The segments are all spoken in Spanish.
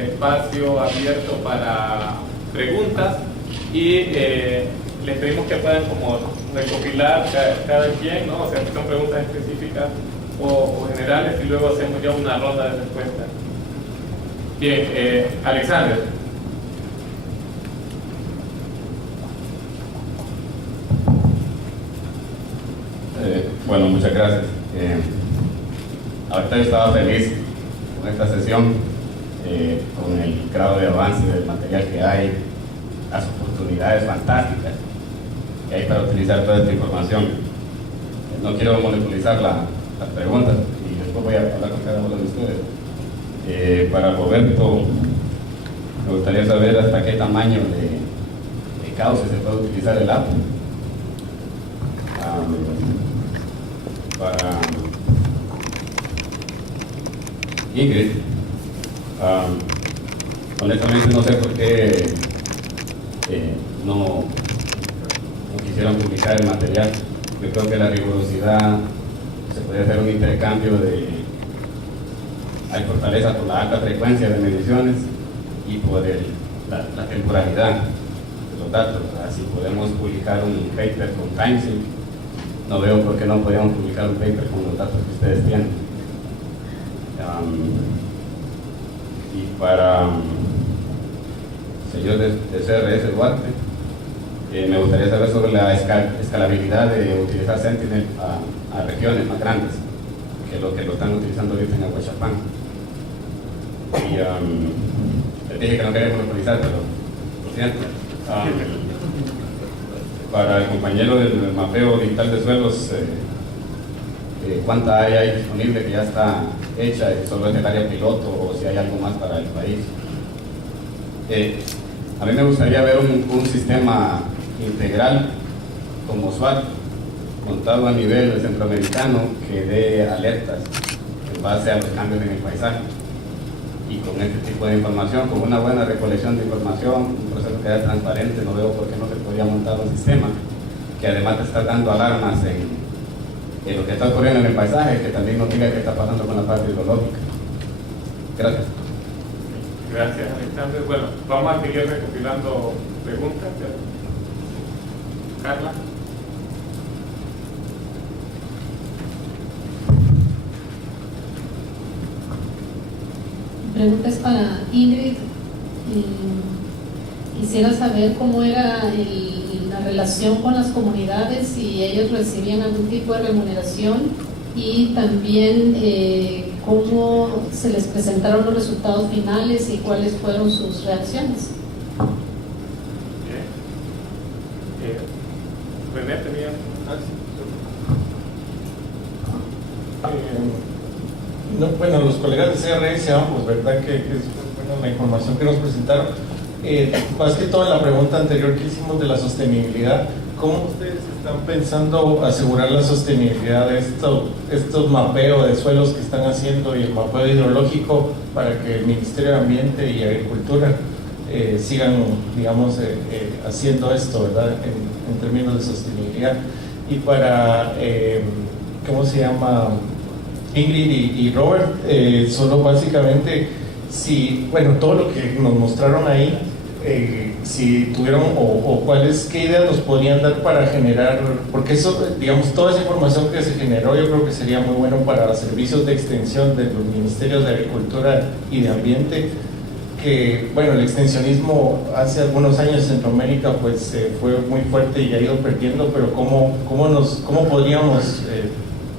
espacio abierto para preguntas y les pedimos que puedan como recopilar cada quien, ¿no? O sea, si son preguntas específicas o generales, y luego hacemos ya una ronda de respuestas. Bien, Alexander. Bueno, muchas gracias. Ahorita yo estaba feliz con esta sesión, con el grado de avance del material que hay, las oportunidades fantásticas que hay para utilizar toda esta información. No quiero monopolizar las preguntas y después voy a hablar con cada uno de ustedes. Para Roberto, me gustaría saber hasta qué tamaño de cauce se puede utilizar el app. Para Ingrid, honestamente no sé por qué no quisieron publicar el material. Yo creo que la rigurosidad se puede hacer un intercambio hay fortaleza por la alta frecuencia de mediciones y por la temporalidad de los datos. Si podemos publicar un paper con timesync, no veo por qué no podríamos publicar un paper con los datos que ustedes tienen. Y para señor de CRS Duarte, me gustaría saber sobre la escalabilidad de utilizar Sentinel a regiones más grandes que lo están utilizando ahorita en Aguachapán. Y les dije que no quería monopolizar, pero lo siento. Para el compañero del mapeo digital de suelos, ¿cuánta área hay disponible que ya está hecha? ¿Solo es el área piloto o si hay algo más para el país? A mí me gustaría ver un sistema integral como SWAT, montado a nivel centroamericano, que dé alertas en base a los cambios en el paisaje. Y con este tipo de información, con una buena recolección de información, un proceso que sea transparente, no veo por qué no se podría montar un sistema que además te está dando alarmas en lo que está ocurriendo en el paisaje, que también nos diga qué está pasando con la parte hidrológica. Gracias. Gracias, Alexander. Bueno, vamos a seguir recopilando preguntas. Carla. Preguntas para Ingrid. Quisiera saber cómo era la relación con las comunidades, si ellos recibían algún tipo de remuneración, y también cómo se les presentaron los resultados finales y cuáles fueron sus reacciones. René tenía. Bueno, los colegas de CRS ambos, ¿verdad? Que es bueno, la información que nos presentaron. Más que todo en la pregunta anterior que hicimos de la sostenibilidad, ¿cómo ustedes están pensando asegurar la sostenibilidad de estos mapeos de suelos que están haciendo y el mapeo hidrológico para que el Ministerio de Ambiente y Agricultura sigan, digamos, haciendo esto, ¿verdad? En términos de sostenibilidad? Y para, ¿cómo se llama? Ingrid y Robert, solo básicamente, bueno, todo lo que nos mostraron ahí, si tuvieron o qué ideas nos podrían dar para generar, porque eso, digamos, toda esa información que se generó, yo creo que sería muy bueno para servicios de extensión de los Ministerios de Agricultura y de Ambiente, que, bueno, el extensionismo hace algunos años en Centroamérica pues fue muy fuerte y ha ido perdiendo, pero cómo podríamos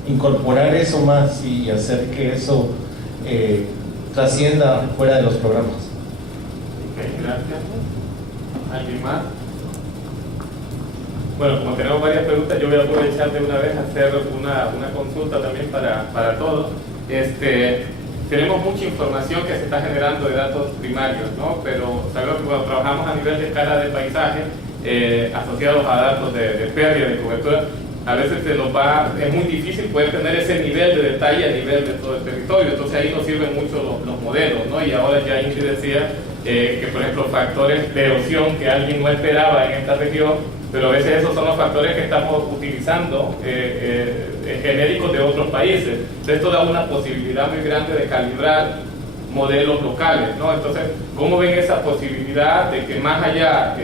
incorporar eso más y hacer que eso trascienda fuera de los programas. Ok, gracias. ¿Alguien más? Bueno, como tenemos varias preguntas, yo voy a aprovechar de una vez a hacer una consulta también para todos. Tenemos mucha información que se está generando de datos primarios, ¿no? Pero sabemos que cuando trabajamos a nivel de escala de paisaje, asociados a datos de pérdida, de cobertura, a veces es muy difícil poder tener ese nivel de detalle a nivel de todo el territorio. Entonces ahí nos sirven mucho los modelos, ¿no? Y ahora ya Ingrid decía que, por ejemplo, factores de erosión que alguien no esperaba en esta región, pero a veces esos son los factores que estamos utilizando genéricos de otros países. Esto da una posibilidad muy grande de calibrar modelos locales, ¿no? Entonces, ¿cómo ven esa posibilidad de que más allá,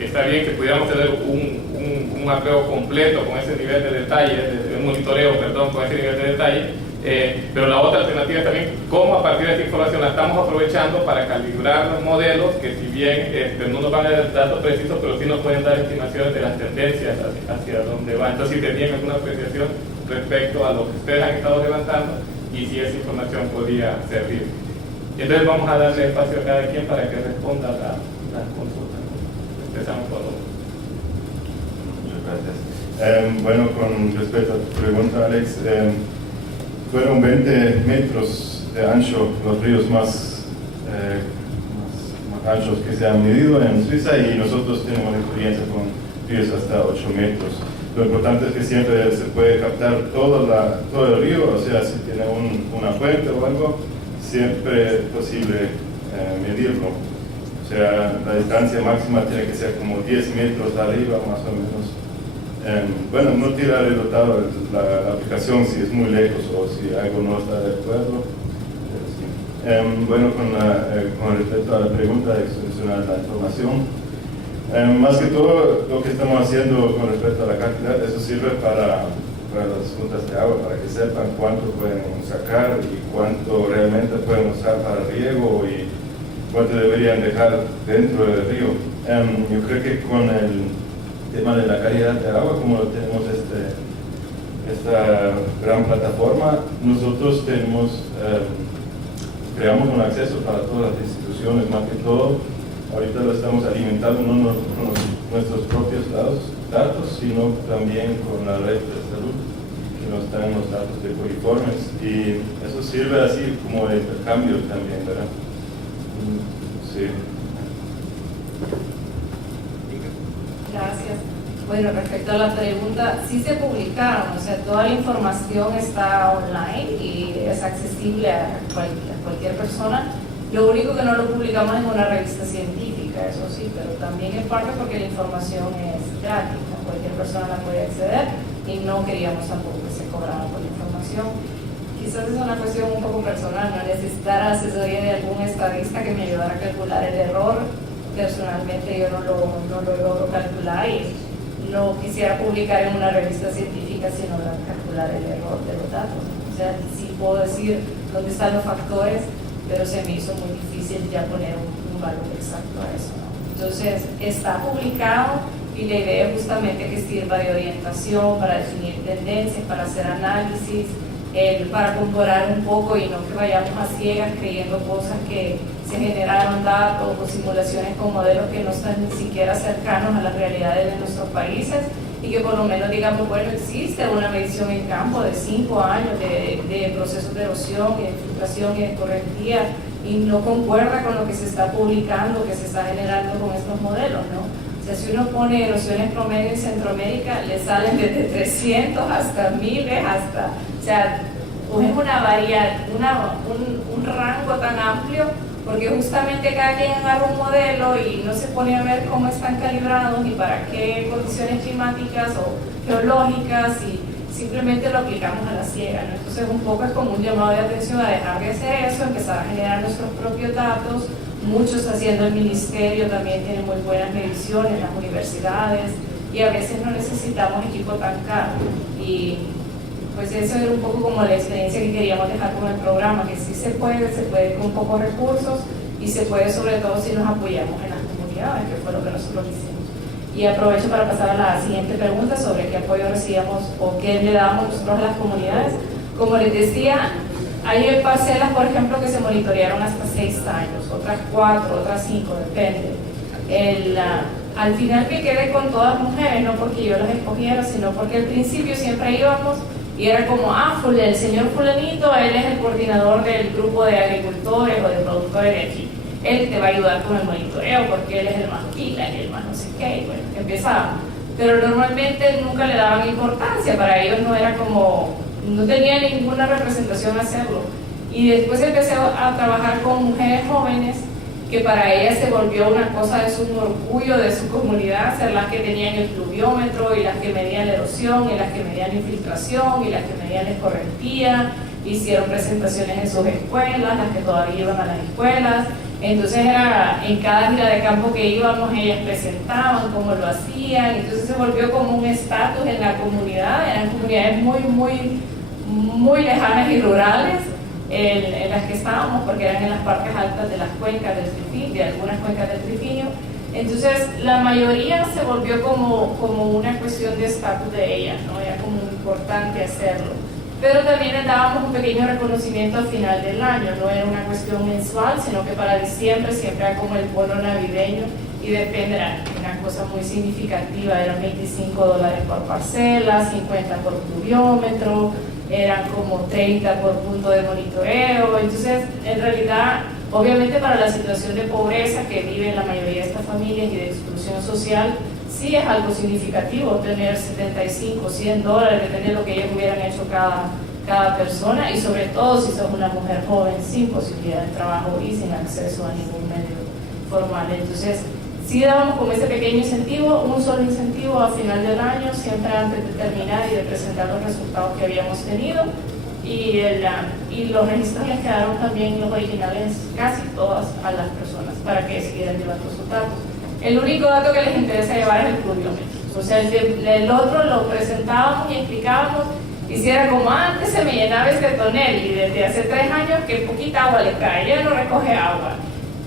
está bien que pudiéramos tener un mapeo completo con ese nivel de detalle, un monitoreo, perdón, con ese nivel de detalle, pero la otra alternativa es también cómo a partir de esta información la estamos aprovechando para calibrar los modelos que si bien no nos van a dar datos precisos, pero sí nos pueden dar estimaciones de las tendencias hacia dónde va. Entonces, si tenían alguna apreciación respecto a lo que ustedes han estado levantando y si esa información podría servir. Y entonces vamos a darle espacio a cada quien para que responda a las consultas. Empezamos por uno. Muchas gracias. Bueno, con respecto a tu pregunta, Alex, fueron 20 metros de ancho los ríos más anchos que se han medido en Suiza, y nosotros tenemos experiencia con ríos hasta 8 metros. Lo importante es que siempre se puede captar todo el río, o sea, si tiene una fuente o algo, siempre es posible medirlo. O sea, la distancia máxima tiene que ser como 10 metros de arriba, más o menos. Bueno, no tira el resultado la aplicación si es muy lejos o si algo no está de acuerdo. Bueno, con respecto a la pregunta de extensionar la información, más que todo lo que estamos haciendo con respecto a la cantidad, eso sirve para las juntas de agua, para que sepan cuánto pueden sacar y cuánto realmente pueden usar para riego y cuánto deberían dejar dentro del río. Yo creo que con el tema de la calidad de agua, como tenemos esta gran plataforma, nosotros creamos un acceso para todas las instituciones, más que todo. Ahorita lo estamos alimentando no con nuestros propios datos, sino también con la red de salud, que nos dan los datos de coliformes, y eso sirve así como de intercambio también, ¿verdad? Sí. Gracias. Bueno, respecto a la pregunta, sí se publicaron, o sea, toda la información está online y es accesible a cualquier persona. Lo único que no lo publicamos en una revista científica, eso sí, pero también en parte porque la información es gratis, ¿no? Cualquier persona la puede acceder y no queríamos tampoco que se cobrara por la información. Quizás es una cuestión un poco personal, no necesitar asesoría de algún estadista que me ayudara a calcular el error. Personalmente yo no lo logro calcular y no quisiera publicar en una revista científica si no logro calcular el error de los datos. O sea, sí puedo decir dónde están los factores, pero se me hizo muy difícil ya poner un valor exacto a eso, ¿no? Entonces, está publicado y la idea es justamente que sirva de orientación para definir tendencias, para hacer análisis, para comparar un poco y no que vayamos a ciegas creyendo cosas que se generaron datos o simulaciones con modelos que no están ni siquiera cercanos a las realidades de nuestros países, y que por lo menos digamos, bueno, existe una medición en campo de 5 años de procesos de erosión y de filtración y de escorrentía y no concuerda con lo que se está publicando, que se está generando con estos modelos, ¿no? O sea, si uno pone erosiones promedio en Centroamérica, le salen desde 300 hasta 1000, hasta, o sea, pues es una variedad, un rango tan amplio, porque justamente cada quien agarra un modelo y no se pone a ver cómo están calibrados y para qué condiciones climáticas o geológicas, y simplemente lo aplicamos a la ciega, ¿no? Entonces un poco es como un llamado de atención a dejar de hacer eso, empezar a generar nuestros propios datos. Muchos haciendo el ministerio también tienen muy buenas mediciones, las universidades, y a veces no necesitamos equipo tan caro. Y pues eso era un poco como la experiencia que queríamos dejar con el programa, que sí se puede con pocos recursos, y se puede sobre todo si nos apoyamos en las comunidades, que fue lo que nosotros hicimos. Y aprovecho para pasar a la siguiente pregunta sobre qué apoyo recibíamos o qué le damos nosotros a las comunidades. Como les decía, hay parcelas, por ejemplo, que se monitorearon hasta 6 años, otras 4, otras 5, depende. Al final me quedé con todas mujeres, no porque yo las escogiera, sino porque al principio siempre íbamos y era como, el señor fulanito, él es el coordinador del grupo de agricultores o de productores de aquí. Él te va a ayudar con el monitoreo porque él es el más pila y el más no sé qué, y bueno, empezaba. Pero normalmente nunca le daban importancia, para ellos no era como, no tenía ninguna representación hacerlo. Y después empecé a trabajar con mujeres jóvenes que para ellas se volvió una cosa de un orgullo de su comunidad, ser las que tenían el pluviómetro y las que medían la erosión y las que medían la infiltración y las que medían la escorrentía hicieron presentaciones en sus escuelas, las que todavía iban a las escuelas. Entonces era en cada gira de campo que íbamos, ellas presentaban cómo lo hacían, entonces se volvió como un estatus en la comunidad. Eran comunidades muy lejanas y rurales en las que estábamos, porque eran en las partes altas de las cuencas del Trifinio, de algunas cuencas del Trifinio. Entonces la mayoría se volvió como una cuestión de estatus de ellas, ¿no? Era como importante hacerlo. Pero también les dábamos un pequeño reconocimiento al final del año, no era una cuestión mensual, sino que para diciembre siempre era como el bono navideño, y depende, era una cosa muy significativa, eran $25 por parcela, 50 por pluviómetro, eran como 30 por punto de monitoreo. Entonces, en realidad, obviamente para la situación de pobreza que viven la mayoría de estas familias y de exclusión social, sí es algo significativo tener $75, $100, depende de lo que ellos hubieran hecho cada persona, y sobre todo si sos una mujer joven sin posibilidad de trabajo y sin acceso a ningún medio formal. Entonces, sí dábamos como ese pequeño incentivo, un solo incentivo a final del año, siempre antes de terminar y de presentar los resultados que habíamos tenido, y los registros les quedaron también los originales casi todas a las personas para que siguieran llevando sus datos. El único dato que les interesa llevar es el pluviómetro. O sea, el otro lo presentábamos y explicábamos, y si era como antes se me llenaba este tonel, y desde hace 3 años que poquita agua le cae, ya no recoge agua,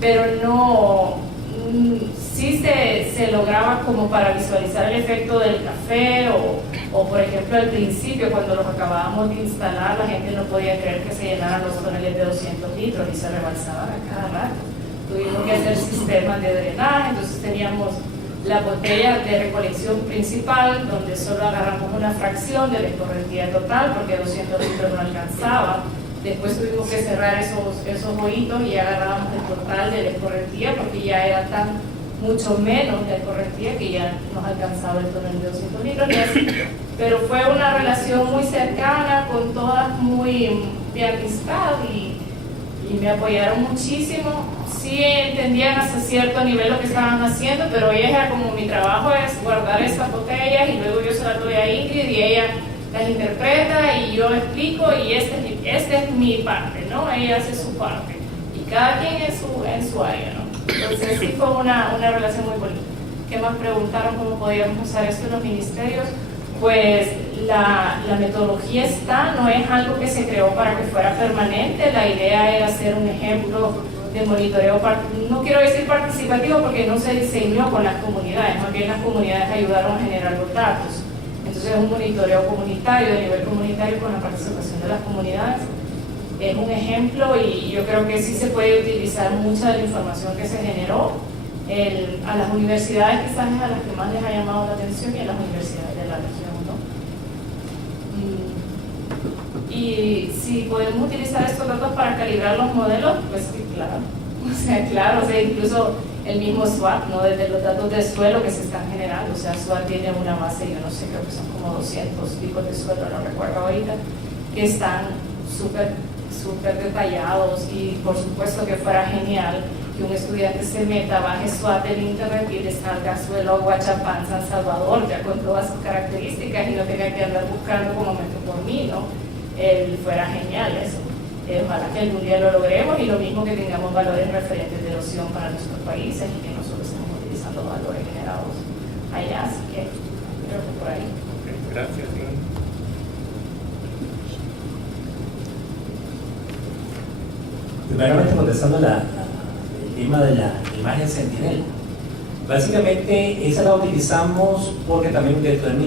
pero no, sí se lograba como para visualizar el efecto del café, o por ejemplo al principio cuando los acabábamos de instalar, la gente no podía creer que se llenaran los toneles de 200 litros y se rebalsaban a cada rato. Tuvimos que hacer sistemas de drenaje, entonces teníamos la botella de recolección principal, donde solo agarramos una fracción de la escorrentía total, porque 200 litros no alcanzaba. Después tuvimos que cerrar esos hoyitos y agarrábamos el total de la escorrentía, porque ya era mucho menos de escorrentía que ya nos alcanzaba el tonel de 200 litros. Pero fue una relación muy cercana, con todas muy de amistad, y me apoyaron muchísimo. Sí entendían hasta cierto nivel lo que estaban haciendo, pero ella era como, mi trabajo es guardar estas botellas y luego yo se las doy a Ingrid y ella las interpreta y yo explico, y esta es mi parte, ¿no? Ella hace su parte y cada quien en su área, ¿no? Entonces sí fue una relación muy bonita. ¿Qué más preguntaron? ¿Cómo podíamos usar esto en los ministerios? Pues la metodología no es algo que se creó para que fuera permanente. La idea era hacer un ejemplo de monitoreo, no quiero decir participativo porque no se diseñó con las comunidades, más bien las comunidades ayudaron a generar los datos. Entonces es un monitoreo comunitario, de nivel comunitario, con la participación de las comunidades. Es un ejemplo, y yo creo que sí se puede utilizar mucha de la información que se generó. A las universidades quizás es a las que más les ha llamado la atención, y a las universidades de la región, ¿no? Y si podemos utilizar estos datos para calibrar los modelos, pues sí, claro. O sea, incluso el mismo SWAT, ¿no? Desde los datos de suelo que se están generando. O sea, SWAT tiene una base, yo no sé, creo que son como 200 tipos de suelo, no recuerdo ahorita, que están súper detallados, y por supuesto que fuera genial que un estudiante se meta, baje SWAT en internet y descarga suelo Huachapán, San Salvador, ya con todas sus características, y no tenga que andar buscando como Metro por mí, ¿no? Fuera genial eso. Ojalá que algún día lo logremos, y lo mismo que tengamos valores referentes de erosión para nuestros países, y que no solo estemos utilizando valores generados allá, así que creo que por ahí. Gracias. Primeramente, contestando el tema de la imagen Sentinel. Básicamente, esa la utilizamos porque también dentro del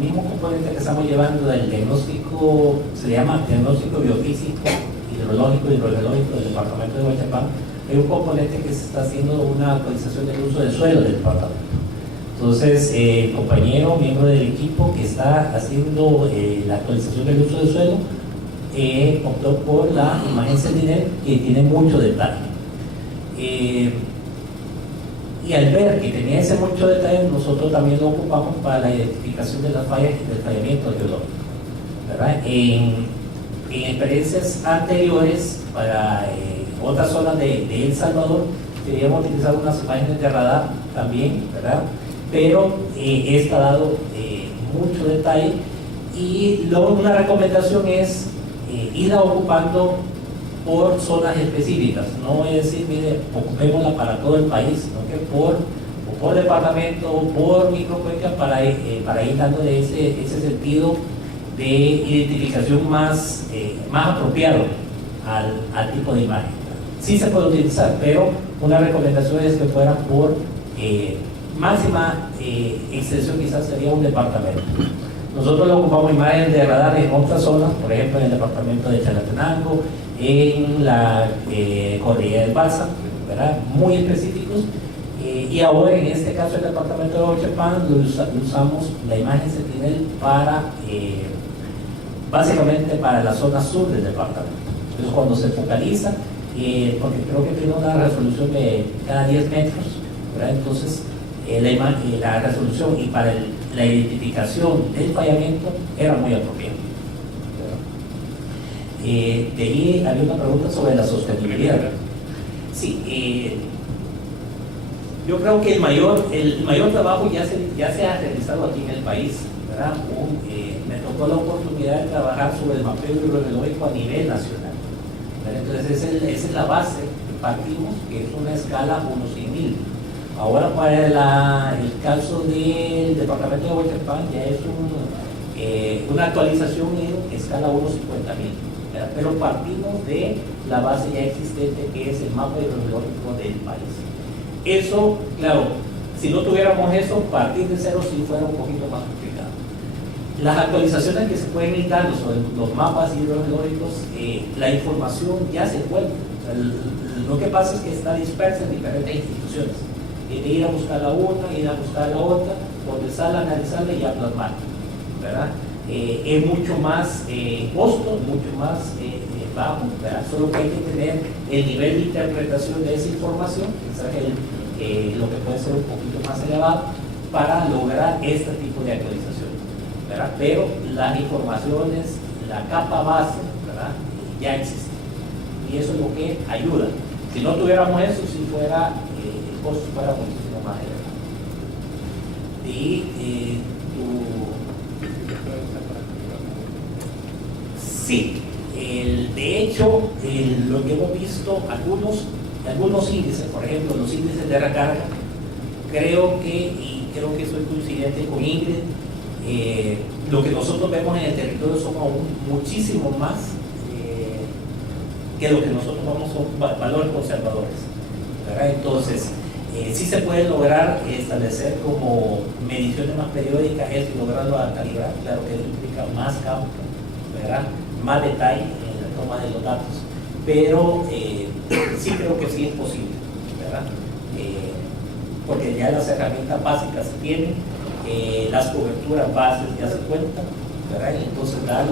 mismo componente que estamos llevando del diagnóstico, se le llama diagnóstico biofísico, hidrológico y hidrogeológico del departamento de Huachapán, hay un componente que se está haciendo una actualización del uso del suelo del departamento. Entonces, el compañero, miembro del equipo que está haciendo la actualización del uso del suelo, optó por la imagen Sentinel, que tiene mucho detalle. Y al ver que tenía ese mucho detalle, nosotros también lo ocupamos para la identificación de las fallas del fallamiento geológico, ¿verdad? En experiencias anteriores, para otras zonas de El Salvador, queríamos utilizar unas imágenes de radar también, ¿verdad? Pero esta ha dado mucho detalle, y luego una recomendación es irla ocupando por zonas específicas, no es decir, mire, ocupémosla para todo el país, sino que por departamento o por microcuenca para ir dándole ese sentido de identificación más apropiado al tipo de imagen. Sí se puede utilizar, pero una recomendación es que fuera por máxima extensión, quizás sería un departamento. Nosotros lo ocupamos imágenes de radar en otras zonas, por ejemplo en el departamento de Chalatenango, en la cordillera del Balsa, ¿verdad? Muy específicos. Y ahora en este caso el departamento de Huachapán usamos la imagen Sentinel para básicamente para la zona sur del departamento. Entonces cuando se focaliza, porque creo que tiene una resolución de cada 10 metros, ¿verdad? Entonces la resolución y para la identificación del fallamiento era muy apropiada. De ahí había una pregunta sobre la sostenibilidad. Sí, yo creo que el mayor trabajo ya se ha realizado aquí en el país, ¿verdad? Me tocó la oportunidad de trabajar sobre el mapeo hidrogeológico a nivel nacional, ¿verdad? Entonces esa es la base que partimos, que es una escala 1/100,000. Ahora para el caso del departamento de Huachapán ya es una actualización en escala 1/50,000, ¿verdad? Pero partimos de la base ya existente, que es el mapa hidrogeológico del país. Eso, claro, si no tuviéramos eso, partir de cero sí fuera un poquito más complicado. Las actualizaciones que se pueden ir dando sobre los mapas hidrogeológicos, la información ya se encuentra. O sea, lo que pasa es que está dispersa en diferentes instituciones. De ir a buscar la una, ir a buscar la otra, procesarla, analizarla y ya plasmarla, ¿verdad? Es mucho más costo, mucho más bajo, ¿verdad? Solo que hay que tener el nivel de interpretación de esa información, quizás lo que puede ser un poquito más elevado, para lograr este tipo de actualización, ¿verdad? Pero las informaciones, la capa base, ¿verdad? Ya existe. Y eso es lo que ayuda. Si no tuviéramos eso, si fuera, el costo fuera muchísimo más elevado. Sí, de hecho, lo que hemos visto, algunos índices, por ejemplo, los índices de recarga, creo que soy coincidente con Ingrid, lo que nosotros vemos en el territorio son aún muchísimo más que lo que nosotros vamos son valores conservadores, ¿verdad? Entonces, sí se puede lograr establecer como mediciones más periódicas, es lograrlo a calibrar, claro que eso implica más campo, ¿verdad? Más detalle en la toma de los datos, pero sí creo que sí es posible, ¿verdad? Porque ya las herramientas básicas se tienen, las coberturas bases ya se cuentan, ¿verdad? Y entonces dar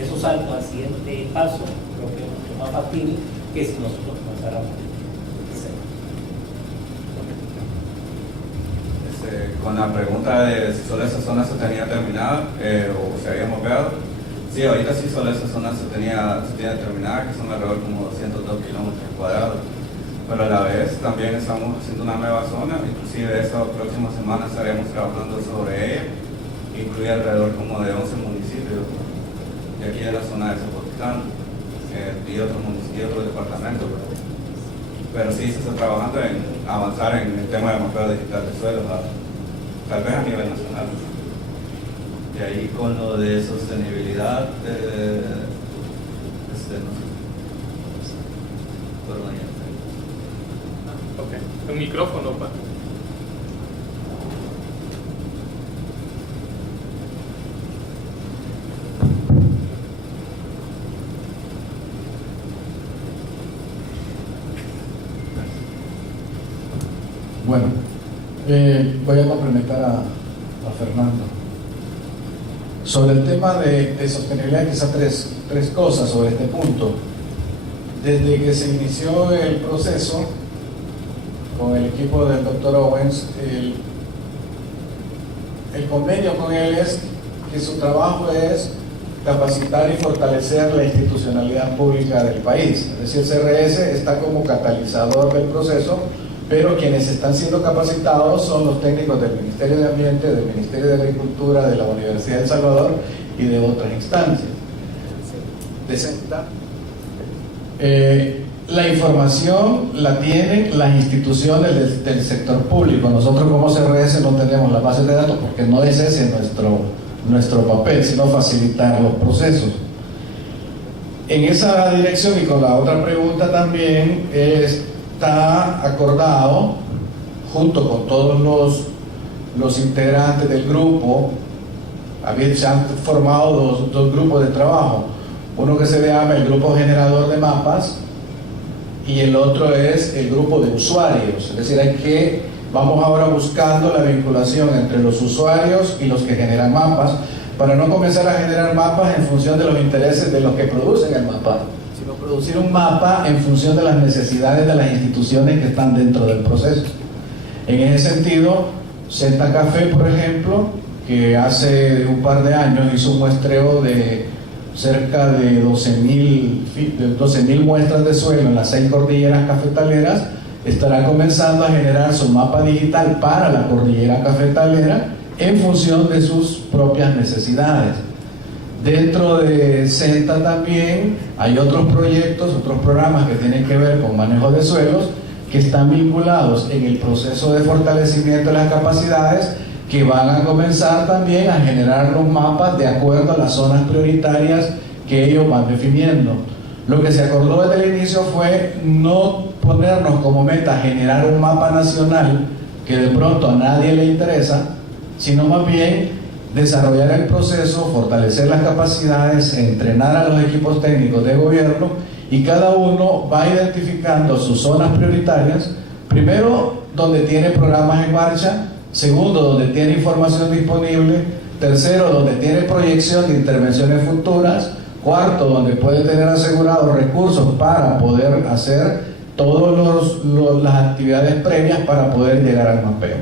esos saltos al siguiente paso creo que es mucho más factible que si nosotros comenzáramos con la pregunta de si solo esa zona se tenía terminada o se había mapeado. Sí, ahorita sí solo esa zona se tiene terminada, que son alrededor como 202 kilómetros cuadrados. Pero a la vez también estamos haciendo una nueva zona, inclusive esta próxima semana estaremos trabajando sobre ella, incluye alrededor como de 11 municipios de aquí de la zona de Zapotlán y otros municipios, otros departamentos. Pero sí se está trabajando en avanzar en el tema de mapeo digital de suelos, tal vez a nivel nacional. Y ahí con lo de sostenibilidad, no sé. Perdón, ya. Ok, un micrófono, pa. Bueno, voy a complementar a Fernando. Sobre el tema de sostenibilidad, quizás tres cosas sobre este punto. Desde que se inició el proceso con el equipo del Dr. Owens, el convenio con él es que su trabajo es capacitar y fortalecer la institucionalidad pública del país. Es decir, el CRS está como catalizador del proceso, pero quienes están siendo capacitados son los técnicos del Ministerio de Ambiente, del Ministerio de Agricultura, de la Universidad de El Salvador y de otras instancias. de Senta, la información la tienen las instituciones del sector público. Nosotros como CRS no tenemos la base de datos porque no es ese nuestro papel, sino facilitar los procesos. En esa dirección, y con la otra pregunta también, está acordado junto con todos los integrantes del grupo. Se han formado dos grupos de trabajo, uno que se llama el grupo generador de mapas y el otro es el grupo de usuarios. Es decir, vamos ahora buscando la vinculación entre los usuarios y los que generan mapas, para no comenzar a generar mapas en función de los intereses de los que producen el mapa, sino producir un mapa en función de las necesidades de las instituciones que están dentro del proceso. En ese sentido, Senta Café, por ejemplo, que hace un par de años hizo un muestreo de cerca de 12.000 muestras de suelo en las 6 cordilleras cafetaleras, estará comenzando a generar su mapa digital para la cordillera cafetalera en función de sus propias necesidades. Dentro de Senta también hay otros proyectos, otros programas que tienen que ver con manejo de suelos, que están vinculados en el proceso de fortalecimiento de las capacidades, que van a comenzar también a generar los mapas de acuerdo a las zonas prioritarias que ellos van definiendo. Lo que se acordó desde el inicio fue no ponernos como meta generar un mapa nacional que de pronto a nadie le interesa, sino más bien desarrollar el proceso, fortalecer las capacidades, entrenar a los equipos técnicos de gobierno, y cada uno va identificando sus zonas prioritarias, primero donde tiene programas en marcha, segundo donde tiene información disponible, tercero donde tiene proyección de intervenciones futuras, cuarto donde puede tener asegurados recursos para poder hacer todas las actividades previas para poder llegar al mapeo.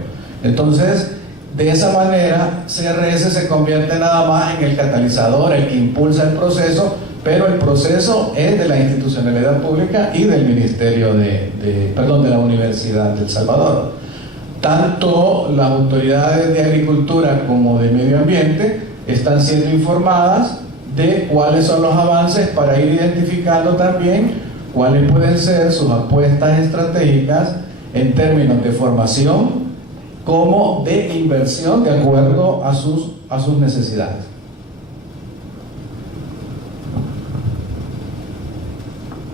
Entonces, de esa manera, CRS se convierte nada más en el catalizador, el que impulsa el proceso, pero el proceso es de la institucionalidad pública y del Ministerio de la Universidad del Salvador. Tanto las autoridades de agricultura como de medio ambiente están siendo informadas de cuáles son los avances para ir identificando también cuáles pueden ser sus apuestas estratégicas en términos de formación como de inversión de acuerdo a sus necesidades.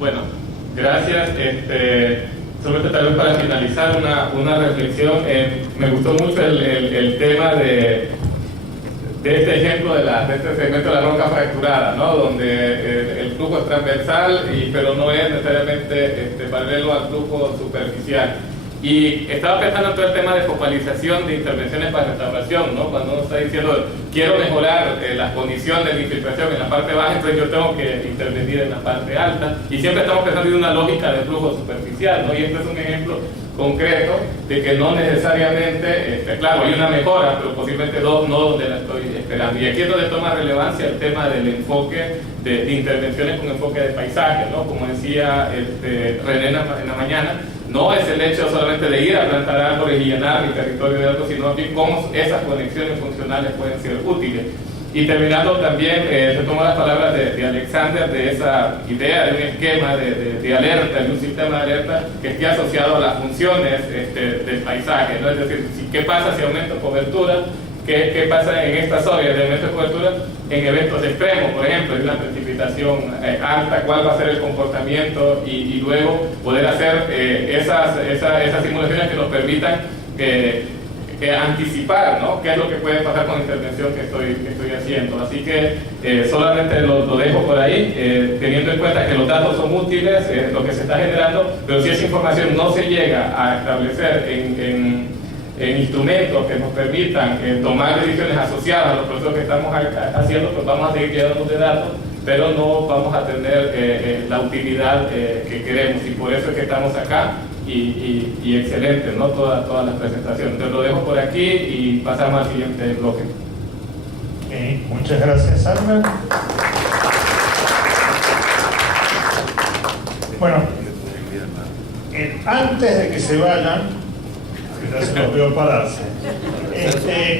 Bueno, gracias. Solamente tal vez para finalizar una reflexión, me gustó mucho el tema de este ejemplo de este segmento de la roca fracturada, ¿no? Donde el flujo es transversal, pero no es necesariamente paralelo al flujo superficial. Y estaba pensando en todo el tema de focalización de intervenciones para restauración, ¿no? Cuando uno está diciendo, quiero mejorar las condiciones de infiltración en la parte baja, entonces yo tengo que intervenir en la parte alta, y siempre estamos pensando en una lógica de flujo superficial, ¿no? Y este es un ejemplo concreto de que no necesariamente, claro, hay una mejora, pero posiblemente no donde la estoy esperando. Y aquí es donde toma relevancia el tema del enfoque de intervenciones con enfoque de paisaje, ¿no? Como decía René en la mañana, no es el hecho solamente de ir a plantar árboles y llenar mi territorio de árboles, sino también cómo esas conexiones funcionales pueden ser útiles. Y terminando también, retomo las palabras de Alexander, de esa idea de un esquema de alerta, de un sistema de alerta que esté asociado a las funciones del paisaje, ¿no? Es decir, ¿qué pasa si aumento cobertura? ¿Qué pasa en estas áreas de aumento de cobertura en eventos extremos? Por ejemplo, en una precipitación alta, ¿cuál va a ser el comportamiento? Y luego poder hacer esas simulaciones que nos permitan anticipar, ¿no? ¿Qué es lo que puede pasar con la intervención que estoy haciendo? Así que solamente lo dejo por ahí, teniendo en cuenta que los datos son útiles, lo que se está generando, pero si esa información no se llega a establecer en instrumentos que nos permitan tomar decisiones asociadas a los procesos que estamos haciendo, pues vamos a seguir llenándonos de datos, pero no vamos a tener la utilidad que queremos, y por eso es que estamos acá. Y excelente, ¿no? Todas las presentaciones. Entonces lo dejo por aquí y pasamos al siguiente bloque. Okay, muchas gracias, Albert. Bueno, antes de que se vayan, ya se los veo pararse.